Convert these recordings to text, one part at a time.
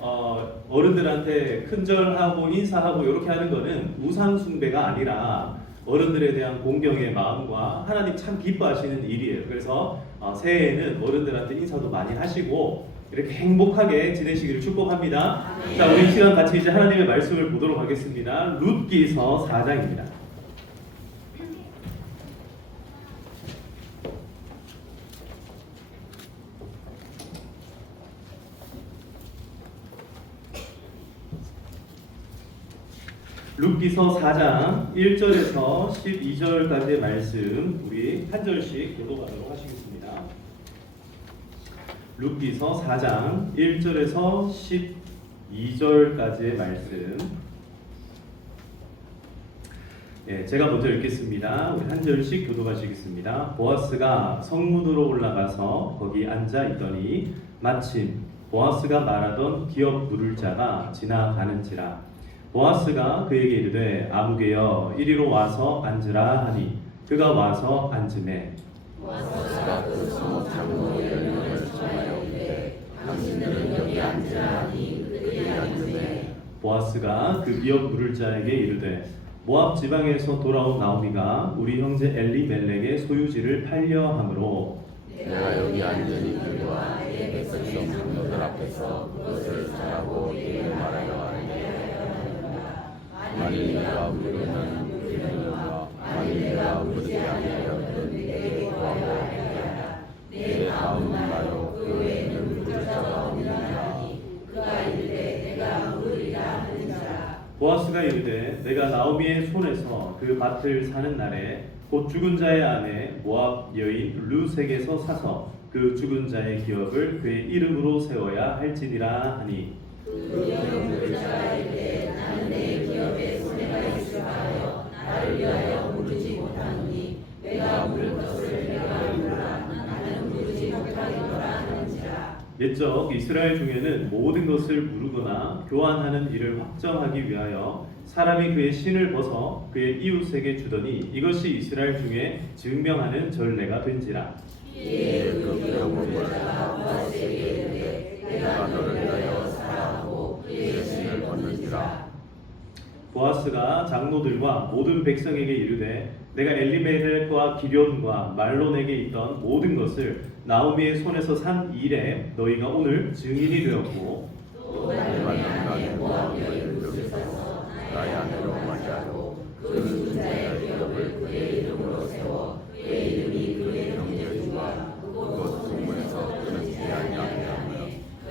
어른들한테 큰절하고 인사하고 이렇게 하는 거는 우상 숭배가 아니라 어른들에 대한 공경의 마음과 하나님 참 기뻐하시는 일이에요. 그래서 새해에는 어른들한테 인사도 많이 하시고 이렇게 행복하게 지내시기를 축복합니다. 자, 우리 시간 같이 이제 하나님의 말씀을 보도록 하겠습니다. 룻기서 4장입니다. 룻기서 4장 1절에서 12절까지의 말씀 우리 한 절씩 교독하도록 하시겠습니다. 룻기서 4장 1절에서 12절까지의 말씀. 제가 먼저 읽겠습니다. 우리 한 절씩 교독하시겠습니다. 보아스가 성문으로 올라가서 거기 앉아 있더니 마침 보아스가 말하던 기업 물을 자가 지나가는지라. 보아스가 그에게 이르되 아무개여 이리로 와서 앉으라 하니 그가 와서 앉으매 보아스가 그 성읍 장로의 열명을 청하여 이르되 당신들은 여기 앉으라 하니 그들이 앉으매 보아스가 그 기업 물을 자에게 이르되 모압 지방에서 돌아온 나오미가 우리 형제 엘리멜렉의 소유지를 팔려 함으로 내가 여기 앉은 이들과 내 백성의 장로들 앞에서 그것을 사라고 이르게 말하여 하는데 만일 내가 물으면 물으려니와 만일 내가 물지 아니하여는 내게 구하여 알리라. 내 다음 나로 그 외에는 물을 자가 없느니라 하니 그가 이르되 내가 물으리라 하는지라. 보아스가 이르되 내가 나오미의 손에서 그 밭을 사는 날에 곧 죽은 자의 아내 모압 여인 룻에게서 사서 그 죽은 자의 기업을 그의 이름으로 세워야 할지니라 하니 그 기업을 자가 이르되 나는 내 기업에 손해가 있을까 하여 나를 위하여 물지 못하노니 내가 물 것을 내가 물으라. 나는 물지 못하겠노라 하는지라. 옛적 이스라엘 중에는 모든 것을 물으거나 교환하는 일을 확정하기 위하여 사람이 그의 신을 벗어 그의 이웃에게 주더니 이것이 이스라엘 중에 증명하는 전례가 된지라. 이에 그 기업을 자가 보아스에게 이르되 내가 너를 위하여 사랑하고 그의 신을 벗는지라. 보아스가 장로들과 모든 백성에게 이르되 내가 엘리멜렉과 기럐과 말론에게 있던 모든 것을 나오미의 손에서 산 일에 너희가 오늘 증인이 되었고 또 말론의 아내 모압 여인 룻을 사서 나의 아내로 맞이하고 그 죽은 자의 기업을 그의 이름으로 세워 그의 이름이 그의 형제들과 그곳 성문에서 끊어지지 아니하게 하며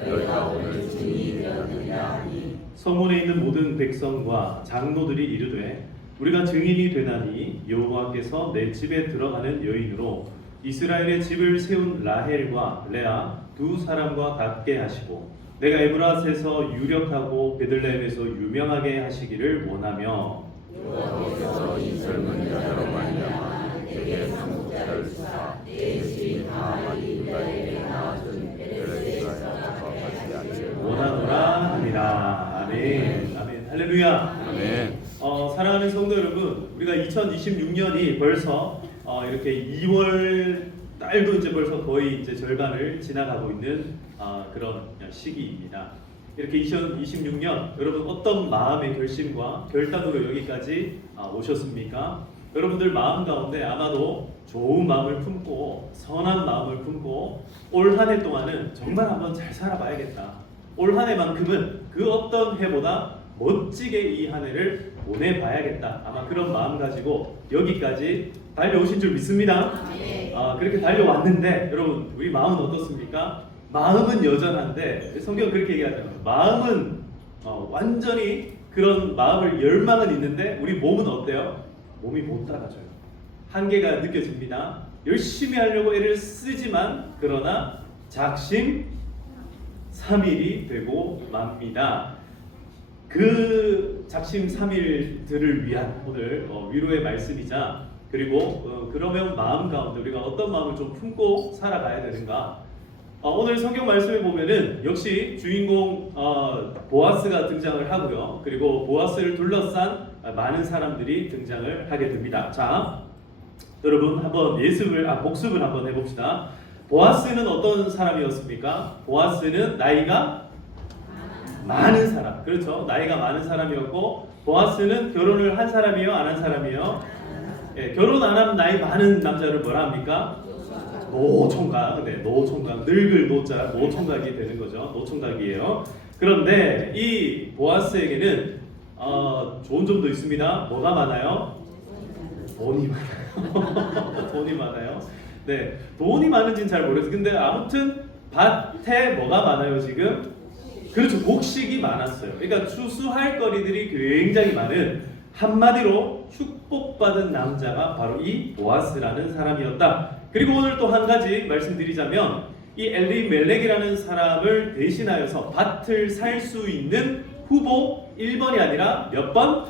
너희가 오늘 증인이 되었느냐 하니 성문에 있는 모든 백성과 장로들이 이르되 우리가 증인이 되나니 여호와께서 내 집에 들어가는 여인으로 이스라엘의 집을 세운 라헬과 레아 두 사람과 같게 하시고 내가 에브라스에서 유력하고 베들레헴에서 유명하게 하시기를 원하며 여호와께서 이 젊은 여자로 말미암아 내게 상속자를 주사 내 집이 다하니 유다에게 낳아준 베들레헴에서 작업하지 않기를 원하노라 하니라. 아멘. 아멘. 할렐루야. 아멘. 사랑하는 성도 여러분, 우리가 2026년이 벌써 이렇게 2월 달도 이제 벌써 거의 이제 절반을 지나가고 있는 그런 시기입니다. 이렇게 2026년 여러분 어떤 마음의 결심과 결단으로 여기까지 오셨습니까? 여러분들 마음 가운데 아마도 좋은 마음을 품고 선한 마음을 품고 올 한 해 동안은 정말 한번 잘 살아봐야겠다. 올 한 해만큼은 그 어떤 해보다 멋지게 이 한 해를 보내봐야겠다. 아마 그런 마음 가지고 여기까지 달려오신 줄 믿습니다. 그렇게 달려왔는데 여러분 우리 마음은 어떻습니까? 마음은 여전한데 성경은 그렇게 얘기하잖아요. 마음은 완전히 그런 마음을 열망은 있는데 우리 몸은 어때요? 몸이 못 따라줘요. 한계가 느껴집니다. 열심히 하려고 애를 쓰지만 그러나 작심삼일이 되고 맙니다. 그 작심삼일들을 위한 오늘 위로의 말씀이자 그리고 그러면 마음 가운데 우리가 어떤 마음을 좀 품고 살아가야 되는가? 오늘 성경 말씀에 보면은 역시 주인공 보아스가 등장을 하고요. 그리고 보아스를 둘러싼 많은 사람들이 등장을 하게 됩니다. 자, 여러분 한번 복습을 한번 해봅시다. 보아스는 어떤 사람이었습니까? 보아스는 나이가 많은 사람. 그렇죠. 나이가 많은 사람이었고 보아스는 결혼을 한 사람이요, 안 한 사람이요? 예, 결혼 안 한 나이 많은 남자를 뭐라 합니까? 노총각. 네, 노총각. 늙을 노자 노총각이 되는 거죠. 노총각이에요. 그런데 이 보아스에게는 좋은 점도 있습니다. 뭐가 많아요? 돈이 많아요. 돈이 많아요. 네, 돈이 많은지는 잘 모르겠어요. 근데 아무튼 밭에 뭐가 많아요 지금? 그렇죠. 곡식이 많았어요. 그러니까 추수할 거리들이 굉장히 많은, 한마디로 축복받은 남자가 바로 이 보아스라는 사람이었다. 그리고 오늘 또 한 가지 말씀드리자면 이 엘리멜렉이라는 사람을 대신하여서 밭을 살 수 있는 후보 1번이 아니라 몇 번?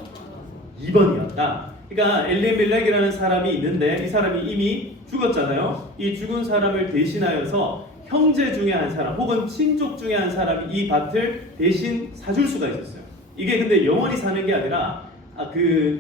2번이었다. 그러니까 엘리멜렉이라는 사람이 있는데 이 사람이 이미 죽었잖아요. 이 죽은 사람을 대신하여서 형제 중에 한 사람 혹은 친족 중에 한 사람이 이 밭을 대신 사줄 수가 있었어요. 이게 근데 영원히 사는 게 아니라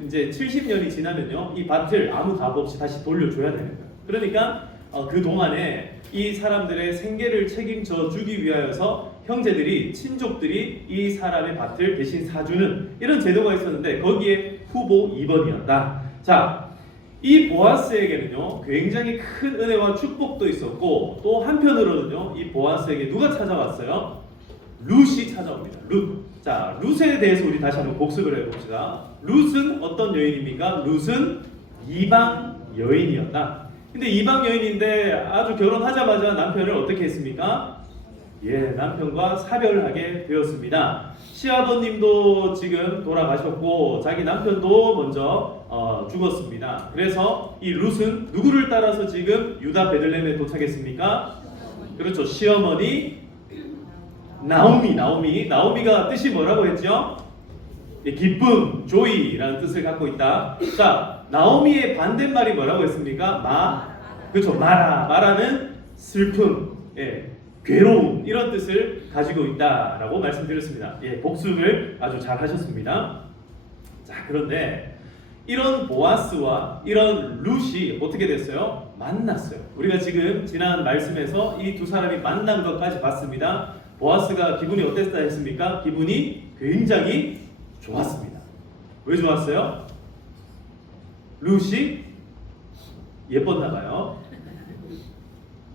이제 70년이 지나면요 이 밭을 아무 답 없이 다시 돌려줘야 되는 거예요. 그러니까 그 동안에 이 사람들의 생계를 책임져 주기 위하여서 형제들이, 친족들이 이 사람의 밭을 대신 사주는 이런 제도가 있었는데 거기에 후보 2번이었다. 자, 이 보아스에게는요 굉장히 큰 은혜와 축복도 있었고 또 한편으로는요 이 보아스에게 누가 찾아왔어요? 룻이 찾아옵니다. 룻. 자, 룻에 대해서 우리 다시 한번 복습을 해봅시다. 룻은 어떤 여인입니까? 룻은 이방 여인이었다. 근데 이방 여인인데 아주 결혼하자마자 남편을 어떻게 했습니까? 예, 남편과 사별하게 되었습니다. 시아버님도 지금 돌아가셨고 자기 남편도 먼저 죽었습니다. 그래서 이 룻은 누구를 따라서 지금 유다 베들레헴에 도착했습니까? 그렇죠. 시어머니 나오미가 뜻이 뭐라고 했죠? 예, 기쁨, 조이라는 뜻을 갖고 있다. 자, 나오미의 반대말이 뭐라고 했습니까? 그렇죠. 마라는 슬픔, 예, 괴로움 이런 뜻을 가지고 있다라고 말씀드렸습니다. 예, 복습을 아주 잘 하셨습니다. 자, 그런데 이런 보아스와 이런 룻이 어떻게 됐어요? 만났어요. 우리가 지금 지난 말씀에서 이 두 사람이 만난 것까지 봤습니다. 보아스가 기분이 어땠다 했습니까? 기분이 굉장히 좋았습니다. 왜 좋았어요? 룻이 예뻤나 봐요.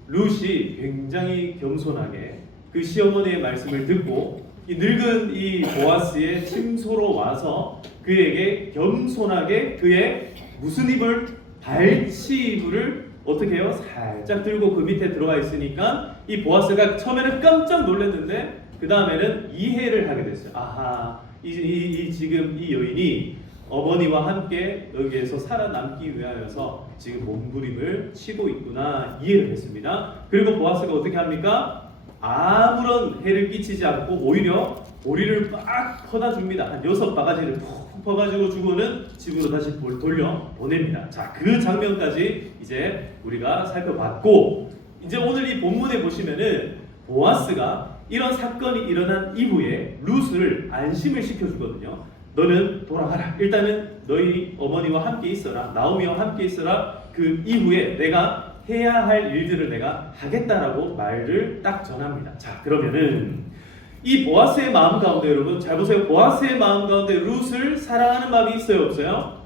룻이 굉장히 겸손하게 그 시어머니의 말씀을 듣고 이 늙은 이 보아스의 침소로 와서 그에게 겸손하게 그의 무슨 이불? 발치이불을 어떻게 해요? 살짝 들고 그 밑에 들어가 있으니까 이 보아스가 처음에는 깜짝 놀랐는데 그 다음에는 이해를 하게 됐어요. 아하, 지금 이 여인이 어머니와 함께 여기에서 살아남기 위하여서 지금 몸부림을 치고 있구나 이해를 했습니다. 그리고 보아스가 어떻게 합니까? 아무런 해를 끼치지 않고 오히려 보리를 막 퍼다 줍니다. 한 6바가지를 푹 퍼가지고 주고는 집으로 다시 돌려 보냅니다. 자, 그 장면까지 이제 우리가 살펴봤고 이제 오늘 이 본문에 보시면은 보아스가 이런 사건이 일어난 이후에 룻을 안심을 시켜주거든요. 너는 돌아가라. 일단은 너희 어머니와 함께 있어라. 나오미와 함께 있어라. 그 이후에 내가 해야 할 일들을 내가 하겠다라고 말을 딱 전합니다. 자, 그러면은 이 보아스의 마음 가운데 여러분 잘 보세요. 보아스의 마음 가운데 룻을 사랑하는 마음이 있어요, 없어요?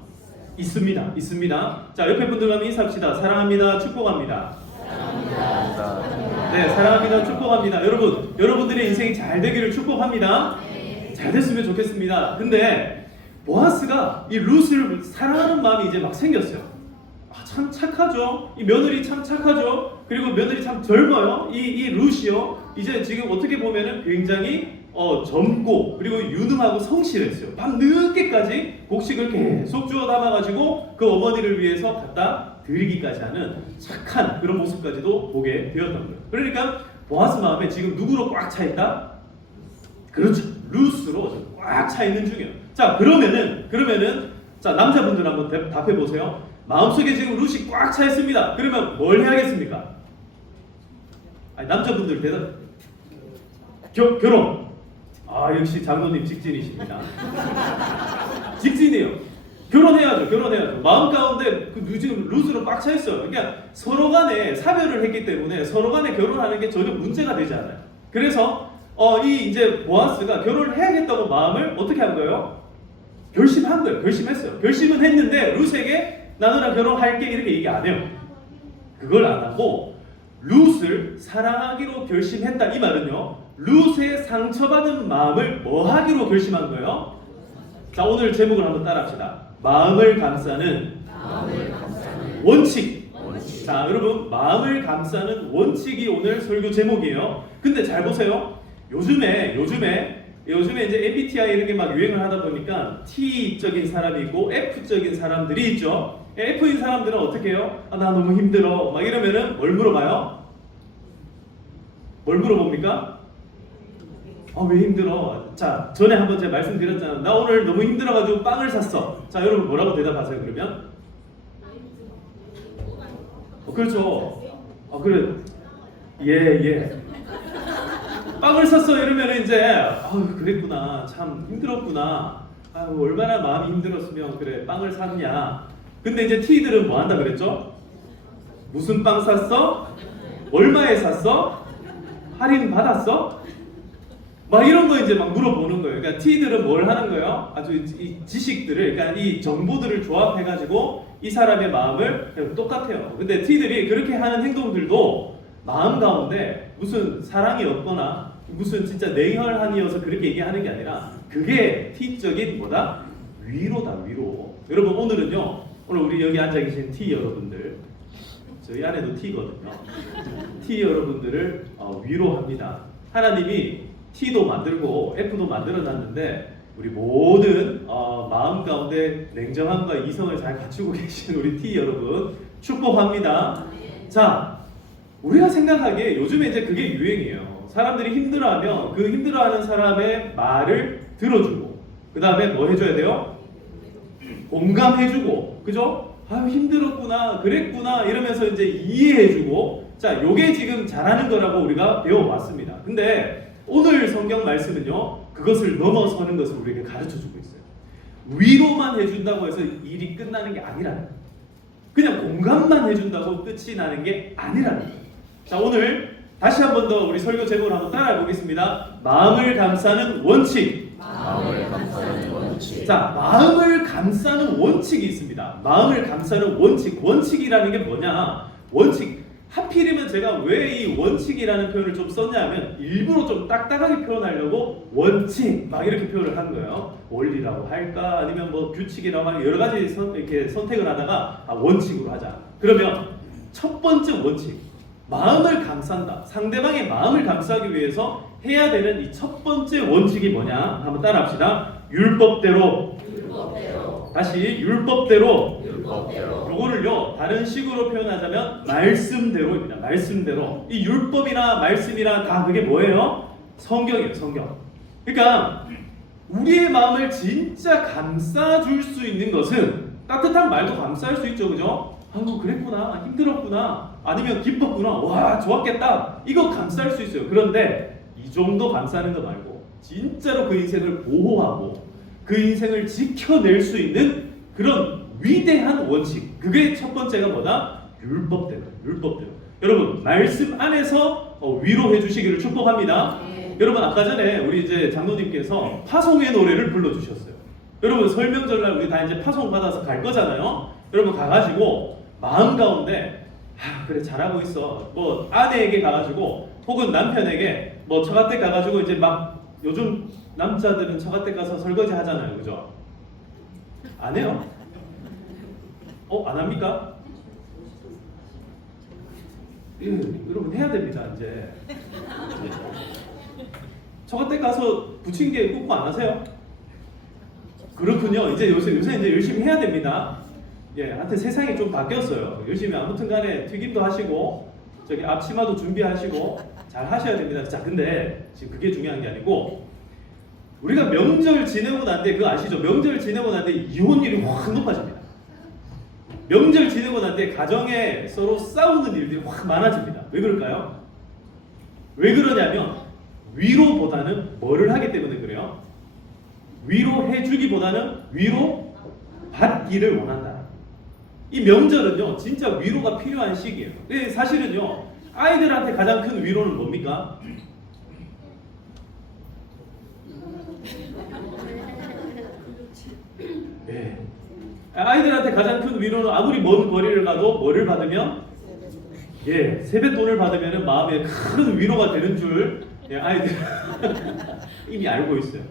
있습니다. 있습니다. 자, 옆에 분들과 한번 인사합시다. 사랑합니다. 축복합니다. 네, 사랑합니다. 축복합니다. 여러분들의 인생이 잘 되기를 축복합니다. 잘 됐으면 좋겠습니다. 근데 보아스가 이 룻을 사랑하는 마음이 이제 막 생겼어요. 참 착하죠. 이 며느리 참 착하죠. 그리고 며느리 참 젊어요. 이 룻이요. 이제 지금 어떻게 보면은 굉장히 젊고 그리고 유능하고 성실했어요. 밤 늦게까지 곡식을 계속 주워 담아가지고 그 어머니를 위해서 갖다 드리기까지 하는 착한 그런 모습까지도 보게 되었던 거예요. 그러니까 보아스 마음에 지금 누구로 꽉 차 있다? 그렇죠. 룻으로 꽉 차 있는 중이에요. 자, 그러면은 자, 남자분들 한번 답해 보세요. 마음속에 지금 룻이 꽉 차 있습니다. 그러면 뭘 해야겠습니까? 아니, 남자분들 대답. 결혼. 아, 역시 장로님 직진이십니다. 직진이에요. 결혼해야죠. 마음 가운데 지금 룻으로 꽉 차 있어요. 그러니까 서로 간에 사별을 했기 때문에 서로 간에 결혼하는 게 전혀 문제가 되지 않아요. 그래서 이 이제 보아스가 결혼을 해야겠다고 마음을 어떻게 한 거예요? 결심한 거예요. 결심했어요. 결심은 했는데 룻에게 나누랑 결혼할게 이렇게 얘기 안 해요. 그걸 안 하고 룻을 사랑하기로 결심했다. 이 말은요, 룻의 상처받은 마음을 뭐 하기로 결심한 거예요? 자, 오늘 제목을 한번 따라합시다. 마음을 감싸는 원칙. 자, 여러분, 마음을 감싸는 원칙이 오늘 설교 제목이에요. 근데 잘 보세요. 요즘에 이제 MBTI 이런 게 막 유행을 하다 보니까 T적인 사람이 있고 F적인 사람들이 있죠. F인 사람들은 어떻게 해요? 나 너무 힘들어. 막 이러면은 뭘 물어봐요? 뭘 물어봅니까? 왜 힘들어? 자, 전에 한번 제가 말씀드렸잖아요. 나 오늘 너무 힘들어가지고 빵을 샀어. 자, 여러분 뭐라고 대답하세요, 그러면? 그렇죠. 그래. 예. 빵을 샀어 이러면 이제 그랬구나. 참 힘들었구나. 얼마나 마음이 힘들었으면 그래 빵을 샀냐. 근데 이제 T들은 뭐 한다 그랬죠? 무슨 빵 샀어? 얼마에 샀어? 할인 받았어? 막 이런 거 이제 막 물어보는 거예요. 그러니까 T들은 뭘 하는 거예요? 아주 이 지식들을, 그러니까 이 정보들을 조합해가지고 이 사람의 마음을 똑같아요. 근데 T들이 그렇게 하는 행동들도 마음 가운데 무슨 사랑이 없거나 무슨 진짜 냉혈한이어서 그렇게 얘기하는 게 아니라 그게 T적인 뭐다? 위로다, 위로. 여러분 오늘은요, 오늘 우리 여기 앉아 계신 T 여러분들, 저희 안에도 T거든요. T 여러분들을 위로합니다. 하나님이 T도 만들고 F도 만들어놨는데 우리 모든 마음 가운데 냉정함과 이성을 잘 갖추고 계신 우리 T 여러분 축복합니다. 자, 우리가 생각하기에 요즘에 이제 그게 유행이에요. 사람들이 힘들어하면 그 힘들어하는 사람의 말을 들어주고 그 다음에 뭐 해줘야 돼요? 공감해주고, 그죠? 힘들었구나, 그랬구나 이러면서 이제 이해해주고, 자, 요게 지금 잘하는 거라고 우리가 배워왔습니다. 근데 오늘 성경 말씀은요, 그것을 넘어서는 것을 우리에게 가르쳐주고 있어요. 위로만 해준다고 해서 일이 끝나는 게 아니라는 거예요. 그냥 공감만 해준다고 끝이 나는 게 아니라는 거예요. 자, 오늘 다시 한 번 더 우리 설교 제목을 한번 따라해 보겠습니다. 마음을 감싸는 원칙. 자, 마음을 감싸는 원칙이 있습니다. 마음을 감싸는 원칙. 원칙이라는 게 뭐냐? 원칙. 하필이면 제가 왜 이 원칙이라는 표현을 좀 썼냐면 일부러 좀 딱딱하게 표현하려고 원칙 막 이렇게 표현을 한 거예요. 원리라고 할까 아니면 뭐 규칙이라고 하는 여러 가지 이렇게 선택을 하다가 원칙으로 하자. 그러면 첫 번째 원칙. 마음을 감싼다. 상대방의 마음을 감싸기 위해서 해야 되는 이 첫 번째 원칙이 뭐냐? 한번 따라합시다. 율법대로. 다시 율법대로. 요거를요 다른 식으로 표현하자면 말씀대로입니다. 말씀대로. 이 율법이나 말씀이나 다 그게 뭐예요? 성경이에요. 성경. 그러니까 우리의 마음을 진짜 감싸줄 수 있는 것은 따뜻한 말도 감쌀 수 있죠, 그죠? 그랬구나, 힘들었구나, 아니면 기뻤구나, 와 좋았겠다, 이거 감쌀 수 있어요. 그런데 이 정도 감싸는 거 말고 진짜로 그 인생을 보호하고 그 인생을 지켜낼 수 있는 그런 위대한 원칙, 그게 첫 번째가 뭐다? 율법대로. 율법대로. 여러분 말씀 안에서 위로해 주시기를 축복합니다. 여러분 아까 전에 우리 이제 장로님께서 파송의 노래를 불러주셨어요. 여러분 설명절날 우리 다 이제 파송 받아서 갈 거잖아요. 여러분 가가지고 마음 가운데 그래 잘하고 있어, 뭐 아내에게 가가지고 혹은 남편에게 뭐 처갓댁 가가지고 이제 막 요즘 남자들은 처갓댁 가서 설거지 하잖아요, 그죠? 안 해요? 안 합니까? 여러분 해야 됩니다. 이제 처갓댁 가서 부침개 굽고 안 하세요? 그렇군요. 이제 요새 이제 열심히 해야 됩니다. 하여튼 세상이 좀 바뀌었어요. 열심히 아무튼간에 튀김도 하시고 저기 앞치마도 준비하시고 잘 하셔야 됩니다. 자, 근데 지금 그게 중요한 게 아니고 우리가 명절 지내고 난 뒤에 그거 아시죠? 명절 지내고 난 뒤에 이혼율이 확 높아집니다. 명절 지내고 난 뒤에 가정에 서로 싸우는 일들이 확 많아집니다. 왜 그럴까요? 왜 그러냐면 위로보다는 뭐를 하기 때문에 그래요? 위로해주기보다는 위로 받기를 원한다. 이 명절은요 진짜 위로가 필요한 시기예요. 사실은요 아이들한테 가장 큰 위로는 뭡니까? 네. 아이들한테 가장 큰 위로는 아무리 먼 거리를 가도 뭐를 받으면 예, 세뱃돈을 받으면 마음에 큰 위로가 되는 줄 예, 아이들 이미 알고 있어요.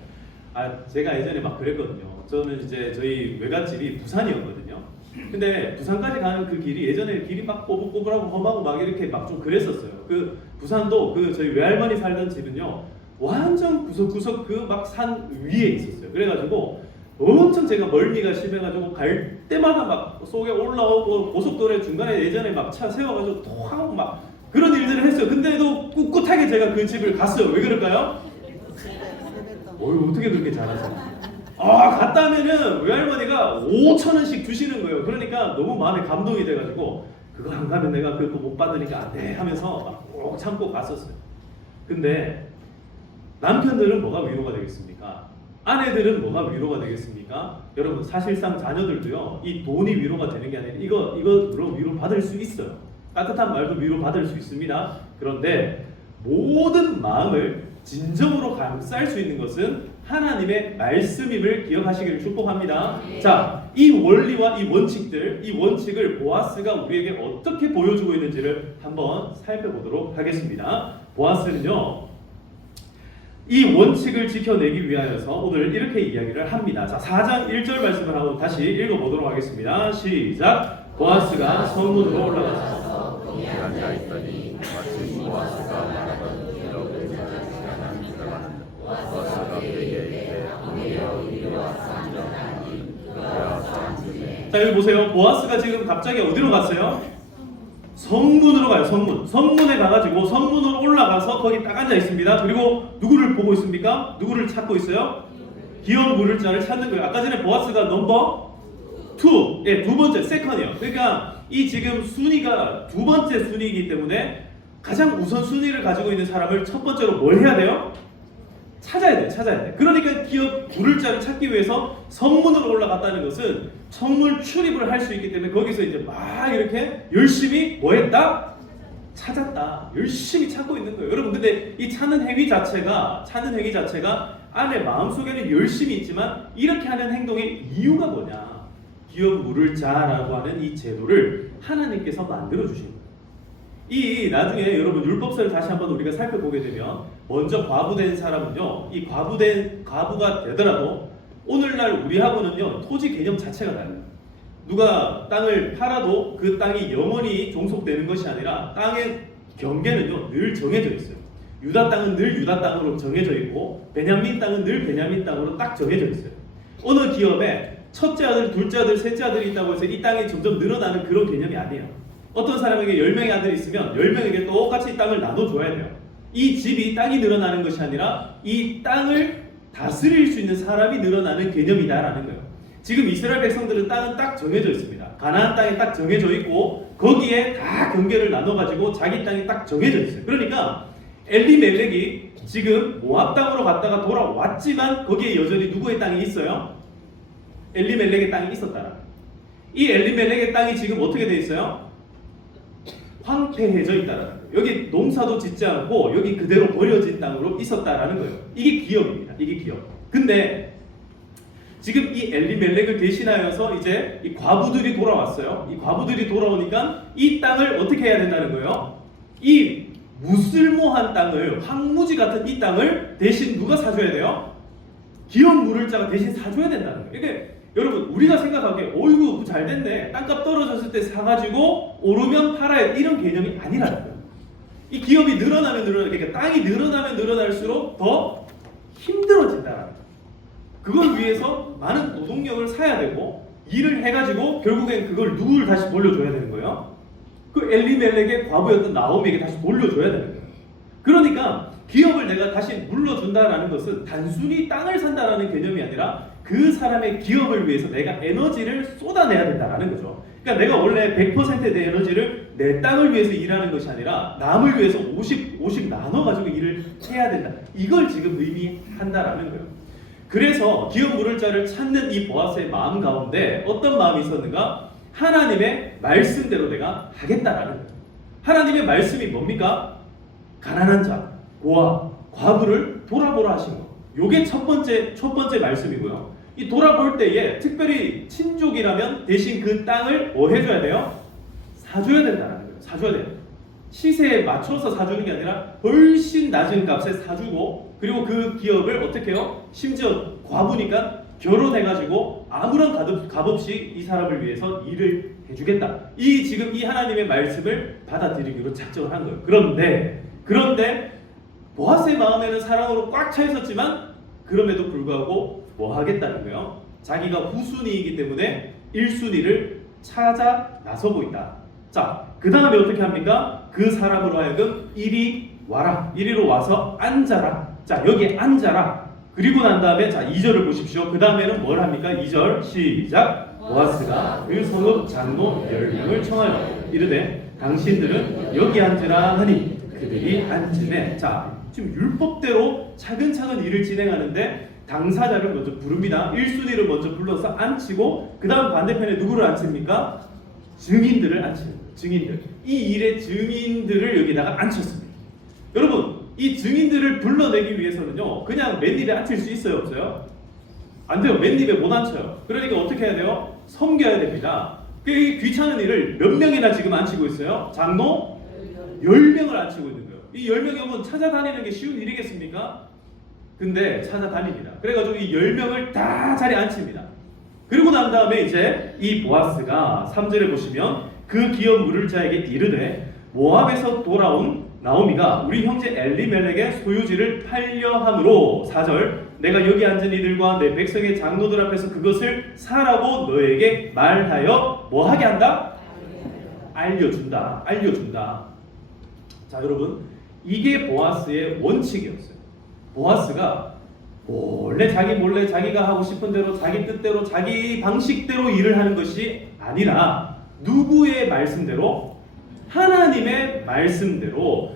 제가 예전에 막 그랬거든요. 저는 이제 저희 외갓집이 부산이었거든요. 근데 부산까지 가는 그 길이 예전에 길이 막 꼬불꼬불하고 험하고 막 이렇게 막 좀 그랬었어요. 그 부산도 그 저희 외할머니 살던 집은요 완전 구석구석 그 막 산 위에 있었어요. 그래가지고 엄청 제가 멀미가 심해가지고 갈 때마다 막 속에 올라오고 고속도로에 중간에 예전에 막 차 세워가지고 톡 하고 막 그런 일들을 했어요. 근데도 꿋꿋하게 제가 그 집을 갔어요. 왜 그럴까요? 어떻게 그렇게 잘하세요? 갔다 하면은 외할머니가 5,000원씩 주시는 거예요. 그러니까 너무 마음에 감동이 돼가지고 그거 안 가면 내가 그거 못 받으니까 안 돼 하면서 막 꼭 참고 갔었어요. 근데 남편들은 뭐가 위로가 되겠습니까? 아내들은 뭐가 위로가 되겠습니까? 여러분 사실상 자녀들도요 이 돈이 위로가 되는 게 아니라 이거로 위로 받을 수 있어요. 따뜻한 말도 위로 받을 수 있습니다. 그런데 모든 마음을 진정으로 감쌀 수 있는 것은 하나님의 말씀임을 기억하시기를 축복합니다. 자, 이 원리와 이 원칙을 보아스가 우리에게 어떻게 보여주고 있는지를 한번 살펴보도록 하겠습니다. 보아스는요 이 원칙을 지켜내기 위하여서 오늘 이렇게 이야기를 합니다. 자, 4장 1절 말씀을 하고 다시 읽어보도록 하겠습니다. 시작! 보아스가 성문으로 올라가서 거기 앉아 있더니 마침 보아스가 말하던 기업을 찾은 시간은 들어가는 보아스가 그에게 이르되 오히려 이리 와서 앉아하니 그가 와서 앉으매. 자, 여기 보세요. 보아스가 지금 갑자기 어디로 갔어요? 성문으로 가요. 성문에 가가지고 성문으로 올라가서 거기 딱 앉아 있습니다. 그리고 누구를 보고 있습니까? 누구를 찾고 있어요? 기업 물을 자를 찾는 거예요. 아까 전에 보아스가 넘버 2, 예, 두 번째, 세컨이요. 그러니까 이 지금 순위가 두 번째 순위이기 때문에 가장 우선 순위를 가지고 있는 사람을 첫 번째로 뭘 해야 돼요? 찾아야 돼. 그러니까 기업 물을 자를 찾기 위해서 성문으로 올라갔다는 것은 성문 출입을 할 수 있기 때문에 거기서 이제 막 이렇게 열심히 뭐 했다? 찾았다. 열심히 찾고 있는 거예요. 여러분 근데 이 찾는 행위 자체가 안에 마음속에는 열심히 있지만 이렇게 하는 행동의 이유가 뭐냐? 기업 물을 자라고 하는 이 제도를 하나님께서 만들어 주신 거예요. 이 나중에 여러분 율법서를 다시 한번 우리가 살펴보게 되면 먼저 과부된 사람은요 이 과부가 되더라도 오늘날 우리하고는요 토지 개념 자체가 달라요. 누가 땅을 팔아도 그 땅이 영원히 종속되는 것이 아니라 땅의 경계는요 늘 정해져 있어요. 유다 땅은 늘 유다 땅으로 정해져 있고 베냐민 땅은 늘 베냐민 땅으로 딱 정해져 있어요. 어느 기업에 첫째 아들, 둘째 아들, 셋째 아들이 있다고 해서 이 땅이 점점 늘어나는 그런 개념이 아니에요. 어떤 사람에게 10명의 아들이 있으면 10명에게 똑같이 땅을 나눠줘야 돼요. 이 집이 땅이 늘어나는 것이 아니라 이 땅을 다스릴 수 있는 사람이 늘어나는 개념이다라는 거예요. 지금 이스라엘 백성들은 땅은 딱 정해져 있습니다. 가나안 땅이 딱 정해져 있고 거기에 다 경계를 나눠가지고 자기 땅이 딱 정해져 있어요. 그러니까 엘리멜렉이 지금 모압 땅으로 갔다가 돌아왔지만 거기에 여전히 누구의 땅이 있어요? 엘리멜렉의 땅이 있었다라. 이 엘리멜렉의 땅이 지금 어떻게 돼 있어요? 황폐해져 있다라는 거예요. 여기 농사도 짓지 않고 여기 그대로 버려진 땅으로 있었다라는 거예요. 이게 기업입니다. 이게 기업. 근데 지금 이 엘리멜렉을 대신하여서 이제 이 과부들이 돌아왔어요. 이 과부들이 돌아오니까 이 땅을 어떻게 해야 된다는 거예요? 이 무쓸모한 땅을, 황무지 같은 이 땅을 대신 누가 사줘야 돼요? 기업 물을 자가 대신 사줘야 된다는 거예요. 이게 여러분 우리가 생각하기에 어이구 잘 됐네, 땅값 떨어졌을 때 사가지고 오르면 팔아야 이런 개념이 아니라는 거예요. 이 기업이 늘어나면 그러니까 땅이 늘어나면 늘어날수록 더 힘들어진다는 거예요. 그걸 위해서 많은 노동력을 사야 되고 일을 해가지고 결국엔 그걸 누구를 다시 돌려줘야 되는 거예요? 그 엘리멜렉의 과부였던 나오미에게 다시 돌려줘야 되는 거예요. 그러니까 기업을 내가 다시 물러준다라는 것은 단순히 땅을 산다라는 개념이 아니라 그 사람의 기업을 위해서 내가 에너지를 쏟아내야 된다라는 거죠. 그러니까 내가 원래 100%의 내 에너지를 내 땅을 위해서 일하는 것이 아니라 남을 위해서 50 나눠가지고 일을 해야 된다. 이걸 지금 의미한다라는 거예요. 그래서 기업 물을 자를 찾는 이 보아스의 마음 가운데 어떤 마음이 있었는가? 하나님의 말씀대로 내가 하겠다라는 거예요. 하나님의 말씀이 뭡니까? 가난한 자, 고아, 과부를 돌아보라 하신 거. 요게 첫 번째 말씀이고요. 이 돌아볼 때에 특별히 친족이라면 대신 그 땅을 뭐 해줘야 돼요? 사줘야 된다는 거예요. 사줘야 돼요. 시세에 맞춰서 사주는 게 아니라 훨씬 낮은 값에 사주고, 그리고 그 기업을 어떻게 해요? 심지어 과부니까 결혼해가지고 아무런 값 없이 이 사람을 위해서 일을 해주겠다. 지금 이 하나님의 말씀을 받아들이기로 작정을 한 거예요. 그런데 보아스의 마음에는 사랑으로 꽉 차 있었지만 그럼에도 불구하고 뭐 하겠다는 거예요? 자기가 후순위이기 때문에 1순위를 찾아 나서고 있다. 자, 그 다음에 어떻게 합니까? 그 사람으로 하여금 이리 와라. 이리로 와서 앉아라. 자, 여기 앉아라. 그리고 난 다음에 자 2절을 보십시오. 그 다음에는 뭘 합니까? 2절 시작. 보아스가 그 성읍 장로 10명을 청하여 이르되 당신들은 여기 앉으라 하니 그들이 앉으매. 자, 지금 율법대로 차근차근 일을 진행하는데 당사자를 먼저 부릅니다. 1순위를 먼저 불러서 앉히고 그 다음 반대편에 누구를 앉힙니까? 증인들을 앉히는 거예요. 증인들. 이 일의 증인들을 여기다가 앉혔습니다. 여러분, 이 증인들을 불러내기 위해서는요, 그냥 맨입에 앉힐 수 있어요, 없어요? 안 돼요. 맨입에 못 앉혀요. 그러니까 어떻게 해야 돼요? 섬겨야 됩니다. 이 귀찮은 일을 몇 명이나 지금 앉히고 있어요? 장로 10명을 앉히고 있는 거예요. 이 10명이 오면 찾아다니는 게 쉬운 일이겠습니까? 근데 찾아다닙니다. 그래가지고 이 10명을 다 자리에 앉힙니다. 그리고 난 다음에 이제 이 보아스가 3절에 보시면 그 기업 물을 자에게 이르되 모압에서 돌아온 나오미가 우리 형제 엘리멜렉의 소유지를 팔려 함으로 4절 내가 여기 앉은 이들과 내 백성의 장로들 앞에서 그것을 사라고 너에게 말하여 뭐 하게 한다? 알려준다. 자, 여러분, 이게 보아스의 원칙이었어요. 보아스가 몰래 자기가 하고 싶은 대로 자기 뜻대로 자기 방식대로 일을 하는 것이 아니라 누구의 말씀대로? 하나님의 말씀대로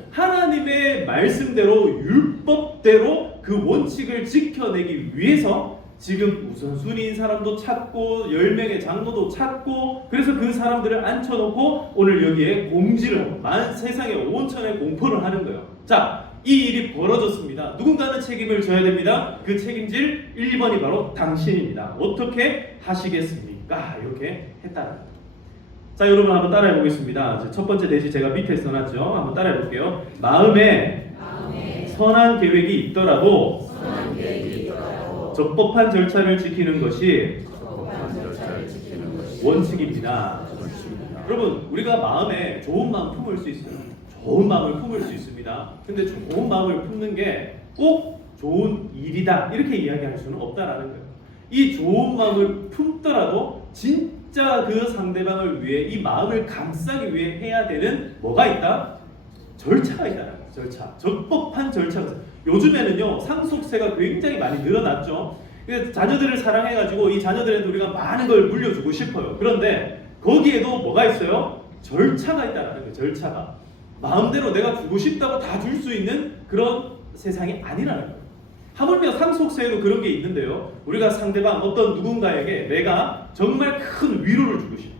율법대로 그 원칙을 지켜내기 위해서 지금 우선순위인 사람도 찾고 10명의 장로도 찾고 그래서 그 사람들을 앉혀놓고 오늘 여기에 공지를 하고 세상에 온천에 공포를 하는 거예요. 자, 이 일이 벌어졌습니다. 누군가는 책임을 져야 됩니다. 그 책임질 1번이 바로 당신입니다. 어떻게 하시겠습니까? 이렇게 했다는 거예요. 자, 여러분 한번 따라해 보겠습니다. 첫 번째 대시 제가 밑에 써놨죠. 한번 따라해 볼게요. 마음에 선한 계획이 있더라도 적법한 절차를 지키는 것이 원칙입니다. 여러분, 우리가 마음에 좋은 마음 품을 수 있어요. 좋은 마음을 품을 수 있습니다. 근데 좋은 마음을 품는 게 꼭 좋은 일이다 이렇게 이야기할 수는 없다라는 거예요. 이 좋은 마음을 품더라도 진짜 그 상대방을 위해 이 마음을 감싸기 위해 해야 되는 뭐가 있다? 절차가 있다는 거예요. 절차. 적법한 절차가. 요즘에는요, 상속세가 굉장히 많이 늘어났죠. 자녀들을 사랑해가지고 이 자녀들한테 우리가 많은 걸 물려주고 싶어요. 그런데 거기에도 뭐가 있어요? 절차가 있다는 거예요. 절차가. 마음대로 내가 주고 싶다고 다 줄 수 있는 그런 세상이 아니라는 거예요. 하물며 상속세에도 그런 게 있는데요. 우리가 상대방 어떤 누군가에게 내가 정말 큰 위로를 주고 싶어요.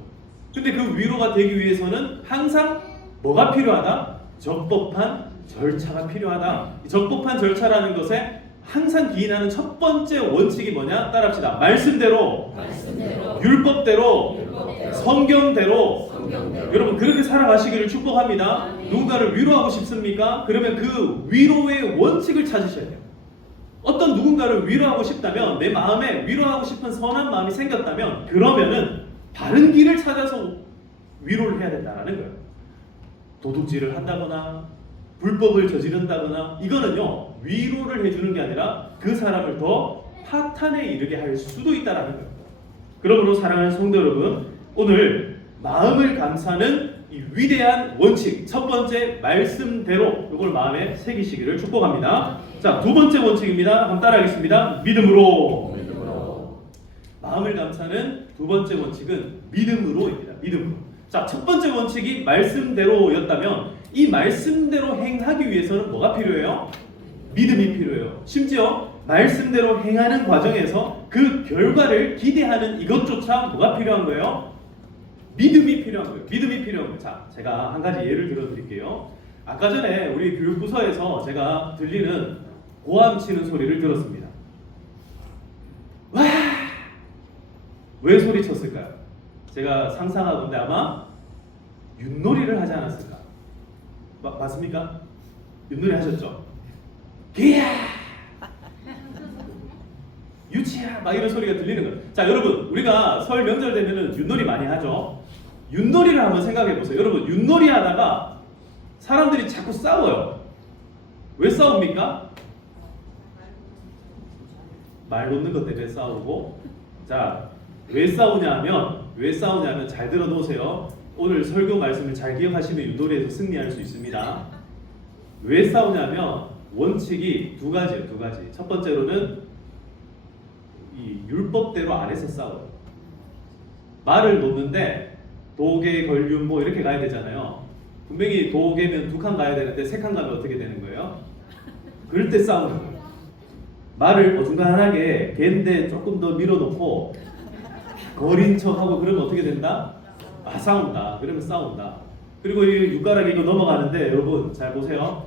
근데 그 위로가 되기 위해서는 항상 뭐가 필요하다? 적법한 절차가 필요하다. 적법한 절차라는 것에 항상 기인하는 첫 번째 원칙이 뭐냐? 따라합시다. 말씀대로. 율법대로. 성경대로. 여러분, 그렇게 살아가시기를 축복합니다. 누군가를 위로하고 싶습니까? 그러면 그 위로의 원칙을 찾으셔야 돼요. 어떤 누군가를 위로하고 싶다면, 내 마음에 위로하고 싶은 선한 마음이 생겼다면, 그러면은 바른 길을 찾아서 위로를 해야 된다는 거예요. 도둑질을 한다거나 불법을 저지른다거나 이거는요, 위로를 해주는 게 아니라 그 사람을 더 파탄에 이르게 할 수도 있다는 거예요. 그러므로 사랑하는 성도 여러분, 오늘 마음을 감싸는 이 위대한 원칙, 첫 번째 말씀대로 이걸 마음에 새기시기를 축복합니다. 자, 두 번째 원칙입니다. 한번 따라하겠습니다. 믿음으로. 마음을 감싸는 두 번째 원칙은 믿음으로입니다. 믿음으로. 자, 첫 번째 원칙이 말씀대로였다면 이 말씀대로 행하기 위해서는 뭐가 필요해요? 믿음이 필요해요. 심지어 말씀대로 행하는 과정에서 그 결과를 기대하는 이것조차 뭐가 필요한 거예요? 믿음이 필요한 거예요. 믿음이 필요한 거예요. 자, 제가 한 가지 예를 들어 드릴게요. 아까 전에 우리 교육부서에서 제가 들리는 고함 치는 소리를 들었습니다. 왜 소리쳤을까요? 제가 상상하건데 아마 윷놀이를 하지 않았을까? 맞습니까? 윷놀이 하셨죠? 기야! 유치야! 막 이런 소리가 들리는 거예요. 자, 여러분, 우리가 설 명절 되면은 윷놀이 많이 하죠? 윷놀이를 한번 생각해 보세요. 여러분, 윷놀이 하다가 사람들이 자꾸 싸워요. 왜 싸웁니까? 말 놓는 것 때문에 싸우고. 자, 왜 싸우냐면 잘 들어놓으세요. 오늘 설교 말씀을 잘 기억하시면 윷놀이에서 승리할 수 있습니다. 왜 싸우냐면 원칙이 두 가지예요. 두 가지. 첫 번째로는 이 율법대로 안 해서 싸워요. 말을 놓는데 도계, 걸륜 뭐 이렇게 가야 되잖아요. 분명히 도계면 2칸 가야 되는데 3칸 가면 어떻게 되는 거예요? 그럴 때 싸우는 거예요. 말을 어중간하게 개인데 조금 더 밀어놓고 거린 척하고 그러면 어떻게 된다? 싸운다. 그러면 싸운다. 그리고 이 육가락이 이거 넘어가는데 여러분 잘 보세요.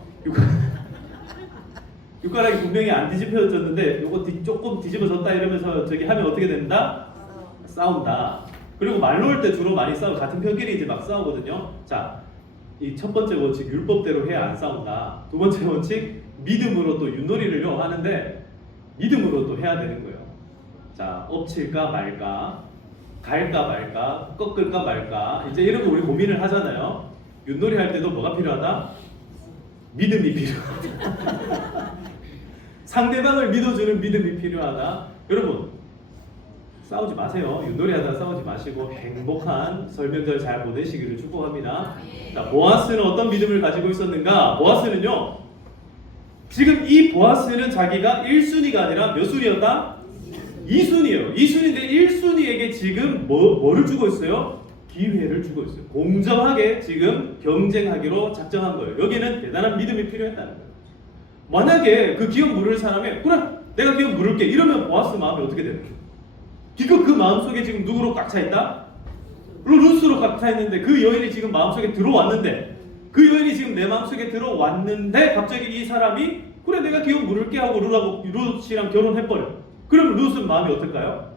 육가락이 분명히 안 뒤집혀졌는데 요거 조금 뒤집어졌다 이러면서 저기 하면 어떻게 된다? 싸운다. 그리고 말 놓을 때 주로 많이 싸우고 같은 편끼리 이제 막 싸우거든요. 자, 이 첫 번째 원칙 율법대로 해야 안 싸운다. 두 번째 원칙 믿음으로 또 윷놀이를요 하는데 믿음으로 또 해야 되는 거예요. 자, 엎칠까 말까, 갈까 말까, 꺾을까 말까, 이제 이런 거 우리 고민을 하잖아요. 윷놀이 할 때도 뭐가 필요하다? 믿음이 필요하다. 상대방을 믿어주는 믿음이 필요하다. 여러분 싸우지 마세요. 윷놀이 하다가 싸우지 마시고 행복한 설명절 잘 보내시기를 축복합니다. 자, 보아스는 어떤 믿음을 가지고 있었는가? 보아스는요, 지금 이 보아스는 자기가 1순위가 아니라 몇 순위였다? 2순위예요. 2순위인데 1순위에게 지금 뭐를 주고 있어요? 기회를 주고 있어요. 공정하게 지금 경쟁하기로 작정한 거예요. 여기는 대단한 믿음이 필요했다는 거예요. 만약에 그 기업 물을 사람이 그래 내가 기업 물을게 이러면 보아스 마음이 어떻게 되는 거예요? 기껏 그 마음속에 지금 누구로 꽉 차 있다? 루스로 꽉 차 있는데 그 여인이 지금 마음속에 들어왔는데 그 여인이 지금 내 마음속에 들어왔는데 갑자기 이 사람이 그래 내가 기업 물을게 하고 루스랑 결혼해버려. 그럼 루스는 마음이 어떨까요?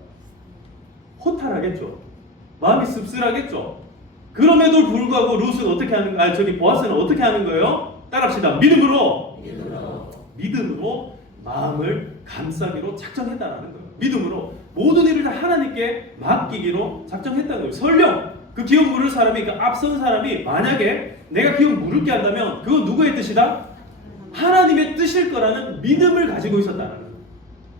허탈하겠죠. 마음이 씁쓸하겠죠. 그럼에도 불구하고 루스는 어떻게 하는 거야? 보아스는 어떻게 하는 거예요? 따라합시다. 믿음으로 마음을 감싸기로 작정했다라는 거예요. 믿음으로 모든 일을 다 하나님께 맡기기로 작정했다는 거예요. 설령 그 기업 물을 사람이, 그 앞선 사람이 만약에 내가 기업 물을게 한다면 그건 누구의 뜻이다? 하나님의 뜻일 거라는 믿음을 가지고 있었다는 거예요.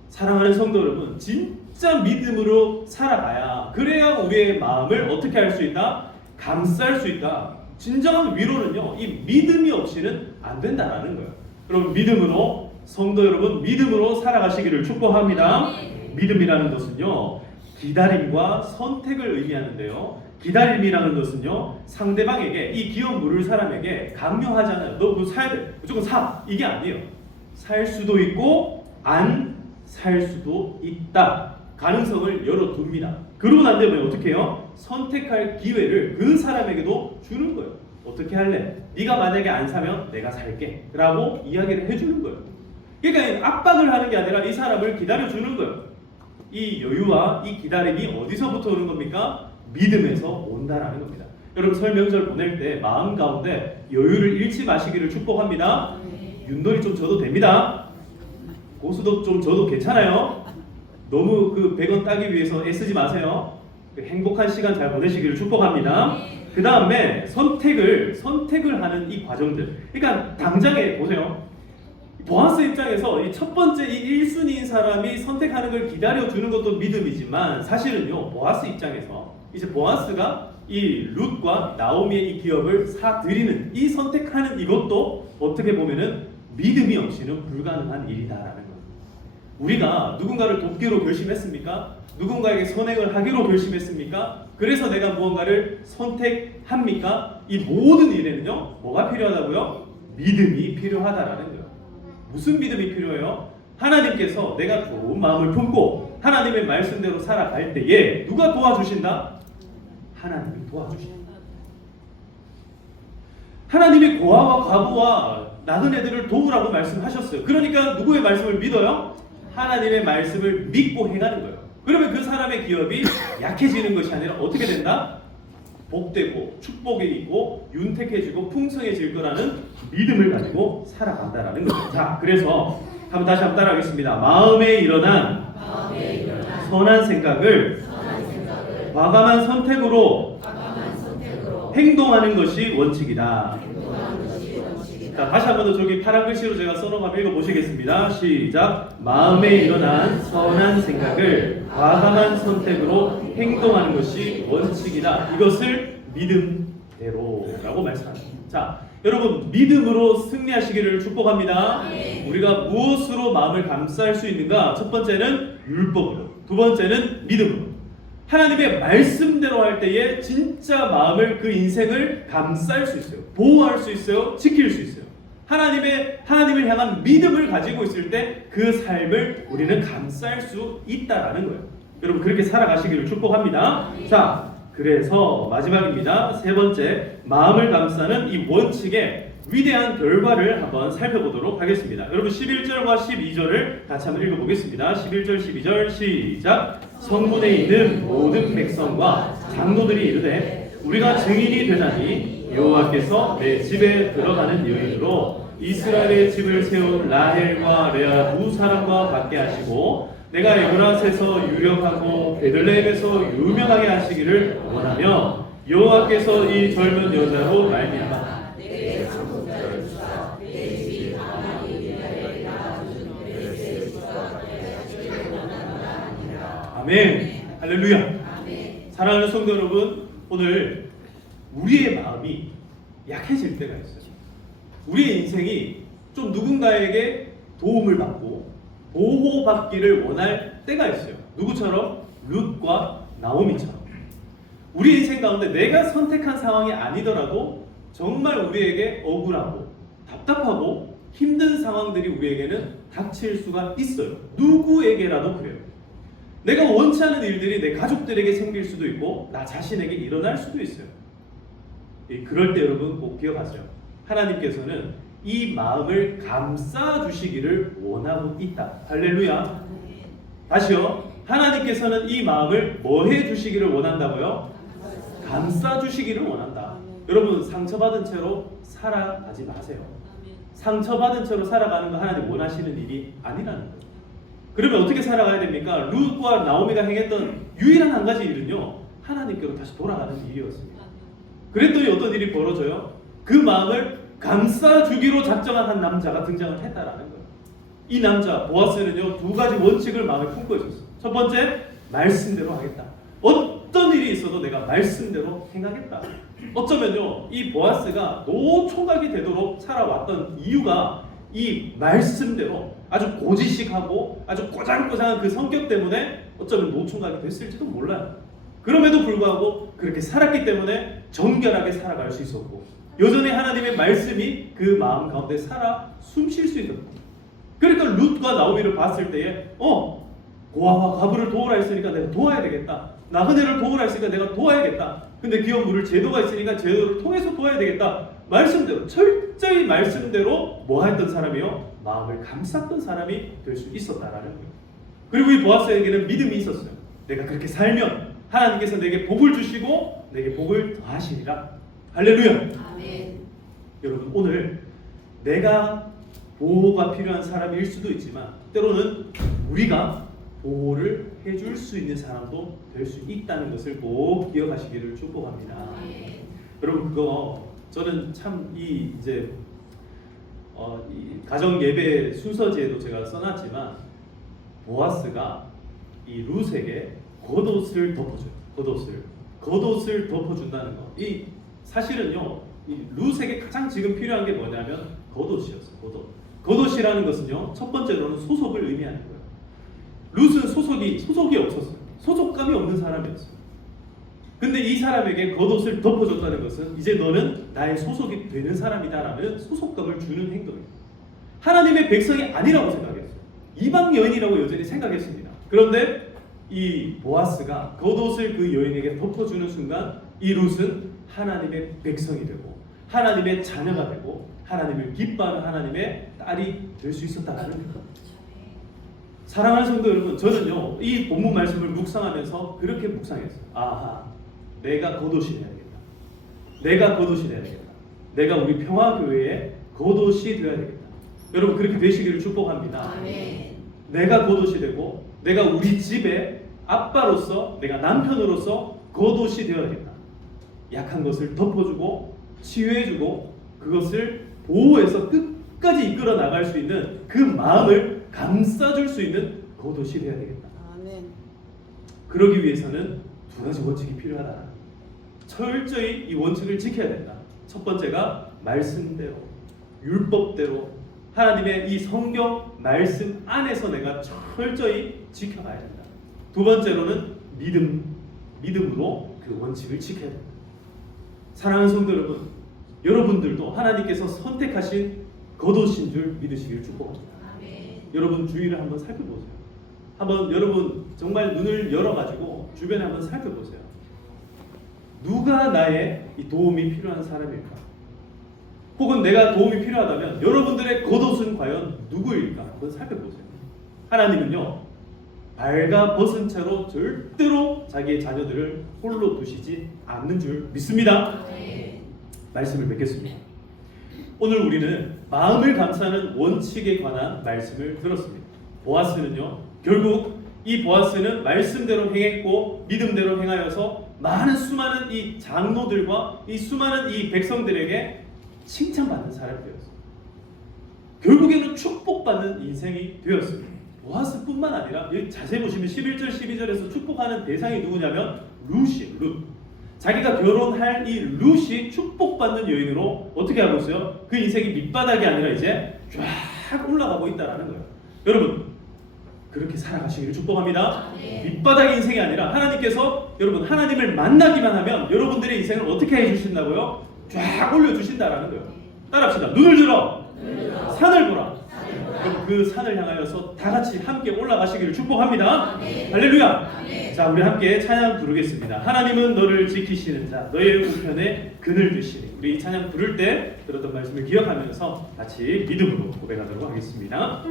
사랑하는 성도 여러분, 진짜 믿음으로 살아가야 그래야 우리의 마음을 어떻게 할 수 있다? 감쌀 수 있다. 진정한 위로는요, 이 믿음이 없이는 안 된다라는 거예요. 여러분 믿음으로, 성도 여러분 믿음으로 살아가시기를 축복합니다. 믿음이라는 것은요, 기다림과 선택을 의미하는데요, 기다림이라는 것은요, 상대방에게, 이 기업 물을 사람에게 강요하잖아요. 너 그거 사야 돼, 무조건 사, 이게 아니에요. 살 수도 있고 안 살 수도 있다. 가능성을 열어둡니다. 그러고 난 다음에 어떻게 해요? 선택할 기회를 그 사람에게도 주는 거예요. 어떻게 할래? 네가 만약에 안 사면 내가 살게 라고 이야기를 해주는 거예요. 그러니까 압박을 하는 게 아니라 이 사람을 기다려주는 거예요. 이 여유와 이 기다림이 어디서부터 오는 겁니까? 믿음에서 온다라는 겁니다. 여러분 설 명절 보낼 때 마음 가운데 여유를 잃지 마시기를 축복합니다. 윷놀이 좀 져도 됩니다. 고수도 좀 져도 괜찮아요. 너무 그 100원 따기 위해서 애쓰지 마세요. 행복한 시간 잘 보내시기를 축복합니다. 그 다음에 선택을 하는 이 과정들. 그러니까 당장에 보세요. 보아스 입장에서 이 첫 번째 이 1순위인 사람이 선택하는 걸 기다려주는 것도 믿음이지만 사실은요, 보아스 입장에서 이제 보아스가 이 룻과 나오미의 이 기업을 사들이는 이 선택하는 이것도 어떻게 보면은 믿음이 없이는 불가능한 일이다라는 거예요. 우리가 누군가를 돕기로 결심했습니까? 누군가에게 선행을 하기로 결심했습니까? 그래서 내가 무언가를 선택합니까? 이 모든 일에는요, 뭐가 필요하다고요? 믿음이 필요하다라는 거예요. 무슨 믿음이 필요해요? 하나님께서 내가 좋은 마음을 품고 하나님의 말씀대로 살아갈 때에 누가 도와주신다? 하나님이 도와주신다. 하나님이 고아와 과부와 낳은 애들을 도우라고 말씀하셨어요. 그러니까 누구의 말씀을 믿어요? 하나님의 말씀을 믿고 행하는 거예요. 그러면 그 사람의 기업이 약해지는 것이 아니라 어떻게 된다? 복되고 축복이 있고 윤택해지고 풍성해질 거라는 믿음을 가지고 살아간다라는 거죠. 자, 그래서 다시 한번 따라하겠습니다. 마음에 일어난 선한 생각을 과감한 선택으로 행동하는 것이 원칙이다. 자, 다시 한번 더 저기 파란 글씨로 제가 써놓은 읽어보시겠습니다. 시작. 마음에 일어난 선한 생각을 과감한 선택으로 행동하는 것이 원칙이다. 이것을 믿음대로라고 말씀합니다. 자, 여러분 믿음으로 승리하시기를 축복합니다. 우리가 무엇으로 마음을 감쌀 수 있는가? 첫 번째는 율법으로, 두 번째는 믿음으로. 하나님의 말씀대로 할 때에 진짜 마음을, 그 인생을 감쌀 수 있어요. 보호할 수 있어요. 지킬 수 있어요. 하나님을 향한 믿음을 가지고 있을 때 그 삶을 우리는 감쌀 수 있다라는 거예요. 여러분 그렇게 살아가시기를 축복합니다. 자, 그래서 마지막입니다. 세 번째, 마음을 감싸는 이 원칙의 위대한 결과를 한번 살펴보도록 하겠습니다. 여러분 11절과 12절을 같이 한번 읽어보겠습니다. 11절 12절 시작. 성문에 있는 모든 백성과 장로들이 이르되 우리가 증인이 되나니 여호와께서 내 집에 들어가는 여인으로 이스라엘의 집을 세운 라헬과 레아 두 사람과 같게 하시고 내가 에브라스에서 유력하고 베들레헴에서 유명하게 하시기를 원하며 여호와께서 이 젊은 여자로 말미암아 아멘. 할렐루야. 사랑하는 성도 여러분, 오늘 우리의 마음이 약해질 때가 있어요. 우리의 인생이 좀 누군가에게 도움을 받고 보호받기를 원할 때가 있어요. 누구처럼? 룻과 나오미처럼. 우리 인생 가운데 내가 선택한 상황이 아니더라도 정말 우리에게 억울하고 답답하고 힘든 상황들이 우리에게는 닥칠 수가 있어요. 누구에게라도 그래요. 내가 원치 않은 일들이 내 가족들에게 생길 수도 있고 나 자신에게 일어날 수도 있어요. 그럴 때 여러분 꼭 기억하세요. 하나님께서는 이 마음을 감싸 주시기를 원하고 있다. 할렐루야. 다시요. 하나님께서는 이 마음을 뭐 해 주시기를 원한다고요? 감싸 주시기를 원한다. 여러분 상처받은 채로 살아가지 마세요. 상처받은 채로 살아가는 거 하나님 원하시는 일이 아니라는 거예요. 그러면 어떻게 살아가야 됩니까? 룻과 나오미가 행했던 유일한 한 가지 일은요, 하나님께로 다시 돌아가는 일이었습니다. 그랬더니 어떤 일이 벌어져요? 그 마음을 감싸주기로 작정한 한 남자가 등장을 했다라는 거예요. 이 남자 보아스는요, 두 가지 원칙을 마음에 품고 있었어요. 첫 번째, 말씀대로 하겠다. 어떤 일이 있어도 내가 말씀대로 행하겠다. 어쩌면요, 이 보아스가 노총각이 되도록 살아왔던 이유가 이 말씀대로 아주 고지식하고 아주 꼬장꼬장한 그 성격 때문에 어쩌면 노총각이 됐을지도 몰라요. 그럼에도 불구하고 그렇게 살았기 때문에 정결하게 살아갈 수 있었고 여전히 하나님의 말씀이 그 마음 가운데 살아 숨쉴 수 있었고, 그러니까 룻과 나오미를 봤을 때에 고아와 과부를 도우라 했으니까 내가 도와야 되겠다. 나그네를 도우라 했으니까 내가 도와야겠다. 근데 기업 물을 제도가 있으니까 제도를 통해서 도와야 되겠다. 말씀대로, 철저히 말씀대로 뭐 했던 사람이요? 마음을 감쌌던 사람이 될 수 있었다라는 거예요. 그리고 이 보아스에게는 믿음이 있었어요. 내가 그렇게 살면 하나님께서 내게 복을 주시고 내게 복을 더하시리라. 할렐루야. 아멘. 여러분 오늘 내가 보호가 필요한 사람일 수도 있지만 때로는 우리가 보호를 해줄 수 있는 사람도 될 수 있다는 것을 꼭 기억하시기를 축복합니다. 아멘. 여러분 그거 저는 참 이 이제 이 가정 예배 순서지에도 제가 써놨지만 보아스가 이 룻에게 겉옷을 덮어줘요. 겉옷을 덮어준다는 거. 이 사실은요, 이 룻에게 가장 지금 필요한 게 뭐냐면 겉옷이었어요. 겉옷이라는 것은요, 첫 번째로는 소속을 의미하는 거예요. 룻은 소속이 없었어요. 소속감이 없는 사람이었어요. 근데 이 사람에게 겉옷을 덮어줬다는 것은 이제 너는 나의 소속이 되는 사람이다라는 소속감을 주는 행동이에요. 하나님의 백성이 아니라고 생각했어요. 이방 여인이라고 여전히 생각했습니다. 그런데 이 보아스가 겉옷을 그 여인에게 덮어주는 순간 이 룻은 하나님의 백성이 되고 하나님의 자녀가 되고 하나님을 기뻐하는 하나님의 딸이 될 수 있었다는 거예요. 사랑하는 성도 여러분, 저는요 이 본문 말씀을 묵상하면서 그렇게 묵상했어요. 아하, 내가 겉옷이 되어야겠다. 내가 겉옷이 되어야겠다. 내가 우리 평화교회의 겉옷이 되어야 되겠다. 여러분 그렇게 되시기를 축복합니다. 아멘. 내가 겉옷이 되고 내가 우리 집의 아빠로서, 내가 남편으로서 겉옷이 되어야겠다. 약한 것을 덮어주고 치유해주고 그것을 보호해서 끝까지 이끌어 나갈 수 있는 그 마음을 감싸줄 수 있는 겉옷이 되어야 되겠다. 아멘. 그러기 위해서는 두 가지 원칙이 필요하다. 철저히 이 원칙을 지켜야 된다. 첫 번째가 말씀대로, 율법대로, 하나님의 이 성경 말씀 안에서 내가 철저히 지켜가야 된다. 두 번째로는 믿음으로 그 원칙을 지켜야 된다. 사랑하는 성도 여러분, 여러분들도 하나님께서 선택하신 겉옷인 줄 믿으시길 축복합니다. 아멘. 여러분 주위를 한번 살펴보세요. 한번 여러분 정말 눈을 열어가지고 주변에 한번 살펴보세요. 누가 나의 이 도움이 필요한 사람일까? 혹은 내가 도움이 필요하다면 여러분들의 겉옷은 과연 누구일까? 한번 살펴보세요. 하나님은요 발가 벗은 채로 절대로 자기의 자녀들을 홀로 두시지 않는 줄 믿습니다. 아멘. 말씀을 맺겠습니다. 오늘 우리는 마음을 감싸는 원칙에 관한 말씀을 들었습니다. 보아스는요 결국 이 보아스는 말씀대로 행했고 믿음대로 행하여서 수많은 이 장로들과 이 수많은 이 백성들에게 칭찬받는 사람이 되었습니다. 결국에는 축복받는 인생이 되었습니다. 보아스뿐만 아니라 여기 자세히 보시면 11절 12절에서 축복하는 대상이 누구냐면 룻. 자기가 결혼할 이 룻이 축복받는 여인으로 어떻게 하고 있어요? 그 인생이 밑바닥이 아니라 이제 쫙 올라가고 있다는 거예요. 여러분 그렇게 살아가시기를 축복합니다. 밑바닥의 인생이 아니라 하나님께서 여러분 하나님을 만나기만 하면 여러분들의 인생을 어떻게 해주신다고요? 쫙 올려주신다라는 거예요. 따라합시다. 눈을 들어 산을 보라. 그 산을 향하여서 다 같이 함께 올라가시기를 축복합니다. 할렐루야. 자, 우리 함께 찬양 부르겠습니다. 하나님은 너를 지키시는 자, 너의 우편에 그늘 드시니. 우리 이 찬양 부를 때 들었던 말씀을 기억하면서 같이 믿음으로 고백하도록 하겠습니다.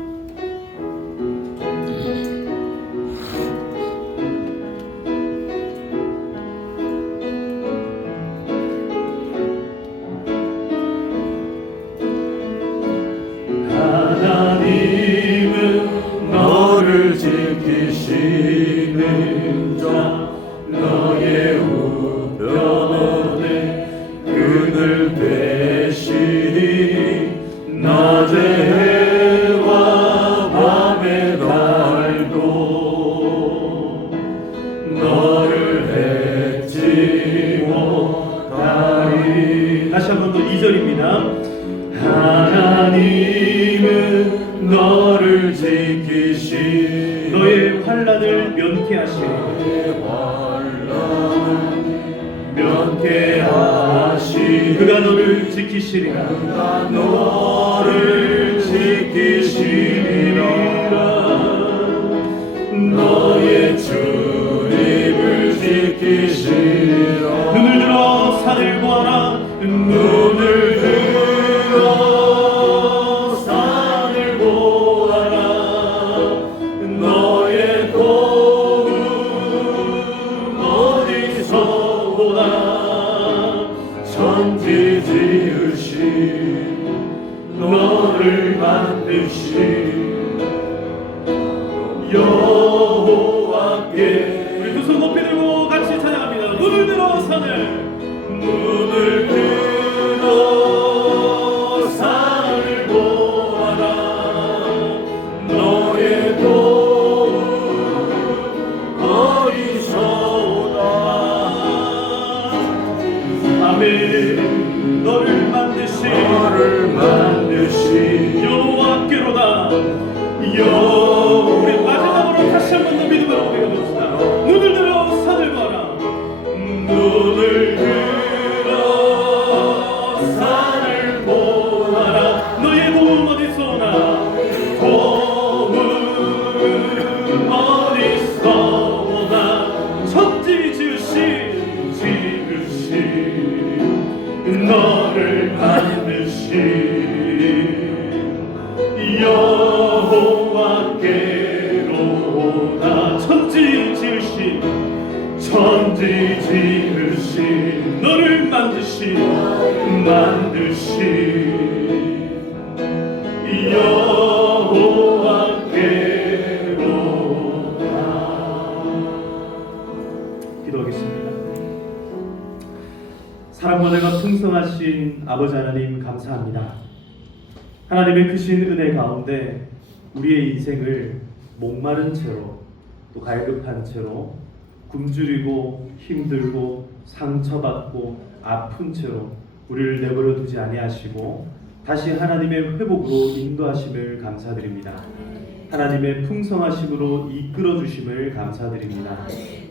하나님은 너를 지키시는 자, 너의 우편에 그늘 되시니 낮에 해와 밤에 달도 너를 해치 못하리. 다시 한 번 더 2절입니다. 하나님은 너를 지키시 너의 환난을 면케하시니 면케하시 그가 너를 지키시리라. 그가 너를 지키시리라. 너의 주님을 지키시리라. 눈을 들어 산을 보아라. 눈을 들어 산을 보아라. 너의 도움 어디서 보나. 천지 지으신 너를 만드신 여호와께 지으신 너를 만드신 여호와께로다. 기도하겠습니다. 사랑과 은혜가 풍성하신 아버지 하나님 감사합니다. 하나님의 크신 은혜 가운데 우리의 인생을 목마른 채로 또 갈급한 채로 굶주리고 힘들고 상처받고 아픈 채로 우리를 내버려 두지 아니하시고 다시 하나님의 회복으로 인도하심을 감사드립니다. 하나님의 풍성하심으로 이끌어 주심을 감사드립니다.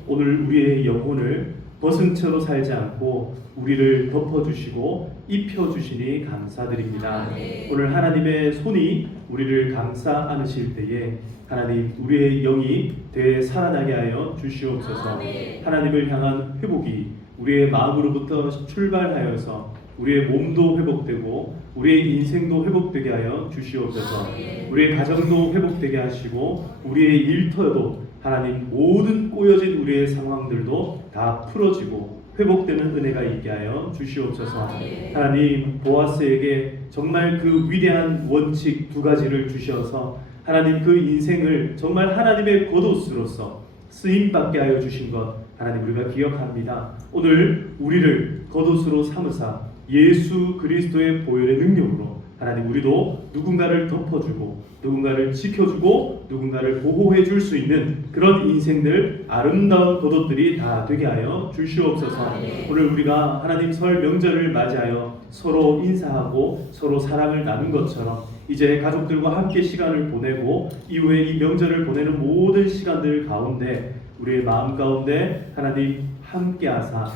오늘 우리의 영혼을 벗은 채로 살지 않고 우리를 덮어주시고 입혀주시니 감사드립니다. 오늘 하나님의 손이 우리를 감싸 안으실 때에 하나님 우리의 영이 되살아나게 하여 주시옵소서. 하나님을 향한 회복이 우리의 마음으로부터 출발하여서 우리의 몸도 회복되고 우리의 인생도 회복되게 하여 주시옵소서. 우리의 가정도 회복되게 하시고 우리의 일터도 하나님 모든 꼬여진 우리의 상황들도 다 풀어지고 회복되는 은혜가 있게 하여 주시옵소서. 하나님 보아스에게 정말 그 위대한 원칙 두 가지를 주셔서 하나님 그 인생을 정말 하나님의 겉옷으로서 쓰임받게 하여 주신 것 하나님 우리가 기억합니다. 오늘 우리를 겉옷으로 삼으사 예수 그리스도의 보혈의 능력으로 하나님 우리도 누군가를 덮어주고 누군가를 지켜주고 누군가를 보호해 줄 수 있는 그런 인생들 아름다운 겉옷들이 다 되게 하여 주시옵소서. 오늘 우리가 하나님 설 명절을 맞이하여 서로 인사하고 서로 사랑을 나눈 것처럼 이제 가족들과 함께 시간을 보내고 이후에 이 명절을 보내는 모든 시간들 가운데 우리의 마음 가운데 하나님 함께 하사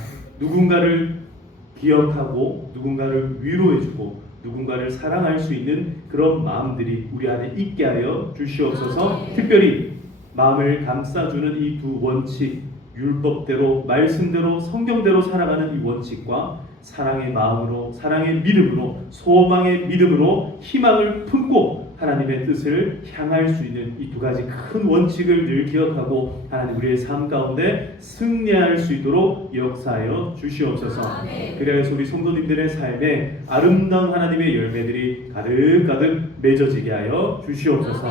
누군가를 기억하고 누군가를 위로해주고 누군가를 사랑할 수 있는 그런 마음들이 우리 안에 있게 하여 주시옵소서. 특별히 마음을 감싸주는 이 두 원칙, 율법대로 말씀대로 성경대로 살아가는 이 원칙과 사랑의 마음으로 사랑의 믿음으로 소망의 믿음으로 희망을 품고 하나님의 뜻을 향할 수 있는 이 두 가지 큰 원칙을 늘 기억하고 하나님 우리의 삶 가운데 승리할 수 있도록 역사하여 주시옵소서. 그래서 우리 성도님들의 삶에 아름다운 하나님의 열매들이 가득가득 맺어지게 하여 주시옵소서.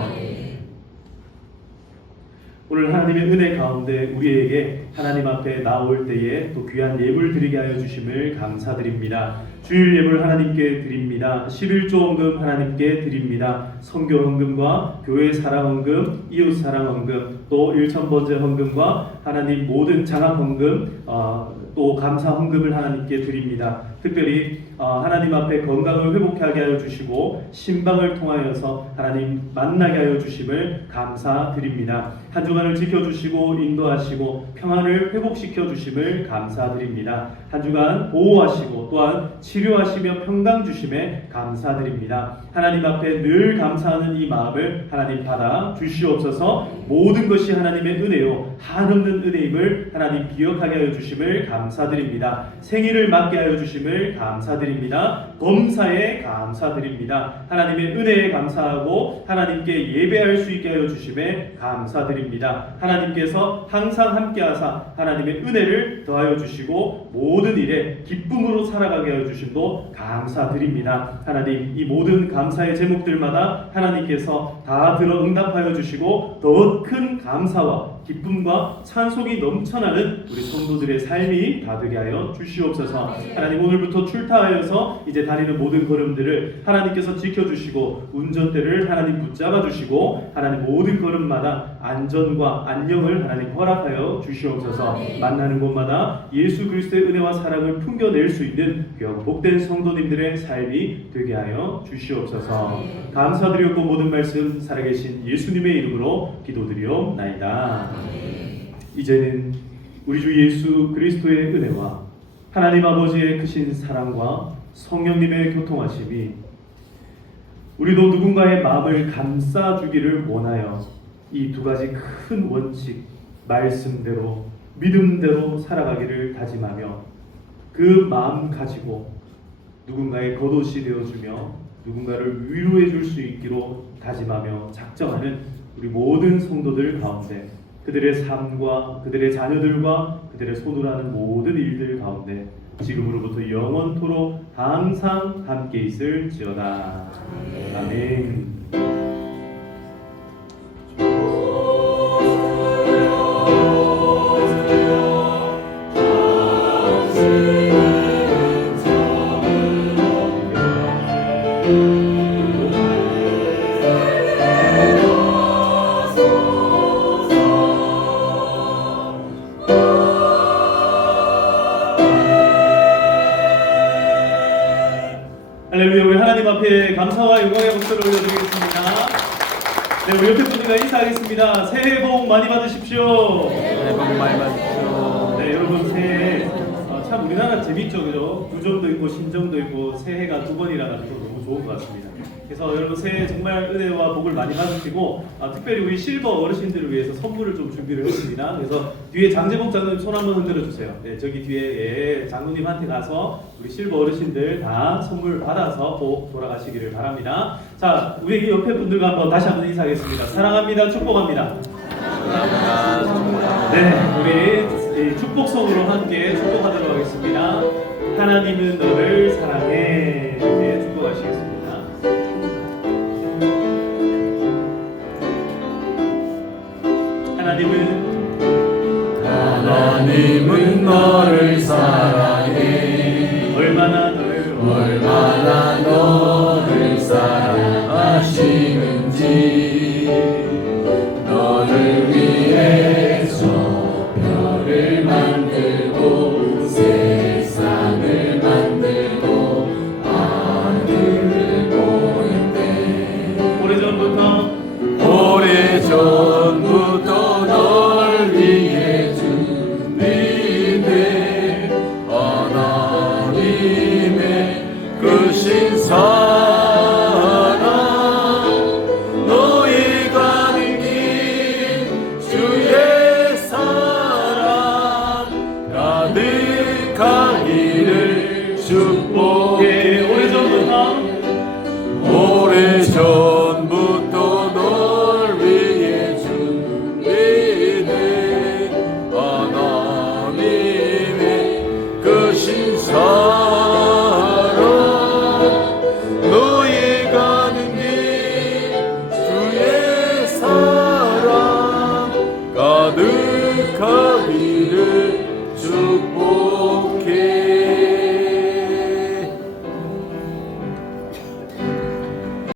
오늘 하나님의 은혜 가운데 우리에게 하나님 앞에 나올 때에 또 귀한 예물 드리게 하여 주심을 감사드립니다. 주일 예물 하나님께 드립니다. 11조 헌금 하나님께 드립니다. 선교 헌금과 교회 사랑 헌금, 이웃 사랑 헌금, 또 일천번제 헌금과 하나님 모든 장학 헌금, 또 감사 헌금을 하나님께 드립니다. 특별히 하나님 앞에 건강을 회복하게 하여 주시고 신방을 통하여서 하나님 만나게 하여 주심을 감사드립니다. 한 주간을 지켜주시고 인도하시고 평안을 회복시켜 주심을 감사드립니다. 한 주간 보호하시고 또한 치료하시며 평강 주심에 감사드립니다. 하나님 앞에 늘 감사하는 이 마음을 하나님 받아 주시옵소서. 모든 것이 하나님의 은혜요 한없는 은혜임을 하나님 기억하게 하여 주심을 감사드립니다. 생일을 맞게 하여 주심을 감사드립니다. 범사에 감사드립니다. 하나님의 은혜에 감사하고 하나님께 예배할 수 있게 하여 주심에 감사드립니다. 하나님께서 항상 함께하사 하나님의 은혜를 더하여 주시고 모든 일에 기쁨으로 살아가게 하여 주심도 감사드립니다. 하나님 이 모든 감사의 제목들마다 하나님께서 다 들어 응답하여 주시고 더 큰 감사와 기쁨과 찬송이 넘쳐나는 우리 성도들의 삶이 다 되게 하여 주시옵소서. 하나님 오늘부터 출타하여서 이제 다니는 모든 걸음들을 하나님께서 지켜주시고 운전대를 하나님 붙잡아 주시고 하나님 모든 걸음마다 안전과 안녕을 하나님 허락하여 주시옵소서. 만나는 곳마다 예수 그리스도의 은혜와 사랑을 풍겨낼 수 있는 복된 성도님들의 삶이 되게 하여 주시옵소서. 감사드리고 모든 말씀 살아계신 예수님의 이름으로 기도드리옵나이다. 이제는 우리 주 예수 그리스도의 은혜와 하나님 아버지의 크신 사랑과 성령님의 교통하심이 우리도 누군가의 마음을 감싸주기를 원하여 이 두 가지 큰 원칙 말씀대로 믿음대로 살아가기를 다짐하며 그 마음 가지고 누군가의 겉옷이 되어주며 누군가를 위로해 줄 수 있기로 다짐하며 작정하는 우리 모든 성도들 가운데 그들의 삶과 그들의 자녀들과 그들의 손으로 하는 모든 일들 가운데 지금으로부터 영원토록 항상 함께 있을지어다. 아멘. 할렐루야. 우리 하나님 앞에 감사와 영광의 목소리를 올려드리겠습니다. 네, 우리 옆에 분들과 인사하겠습니다. 새해 복 많이 받으십시오. 새해 복 많이 받으십시오. 네, 여러분 새해 참 우리나라 재밌죠, 그죠? 구정도 있고 신정도 있고 새해가 두 번이라는 거 너무 좋은 것 같습니다. 그래서 여러분 새해 정말 은혜와 복을 많이 받으시고 특별히 우리 실버 어르신들을 위해서 선물을 좀 준비를 했습니다. 그래서 뒤에 장재복 장로님 손 한번 흔들어 주세요. 네, 저기 뒤에 장로님한테 가서 우리 실버 어르신들 다 선물 받아서 꼭 돌아가시기를 바랍니다. 자, 우리 옆에 분들과 한번 다시 한번 인사하겠습니다. 사랑합니다. 축복합니다. 네, 우리 축복성으로 함께 축복하도록 하겠습니다. 하나님은 너를 사랑해. 네, 축복하시겠습니다. 하나님은 너를 사랑해. 얼마나 너를 사랑하시는지. 너를 위해서 별을 만들고 세상을 만들고 하늘을 보는데 오래전부터 널 위해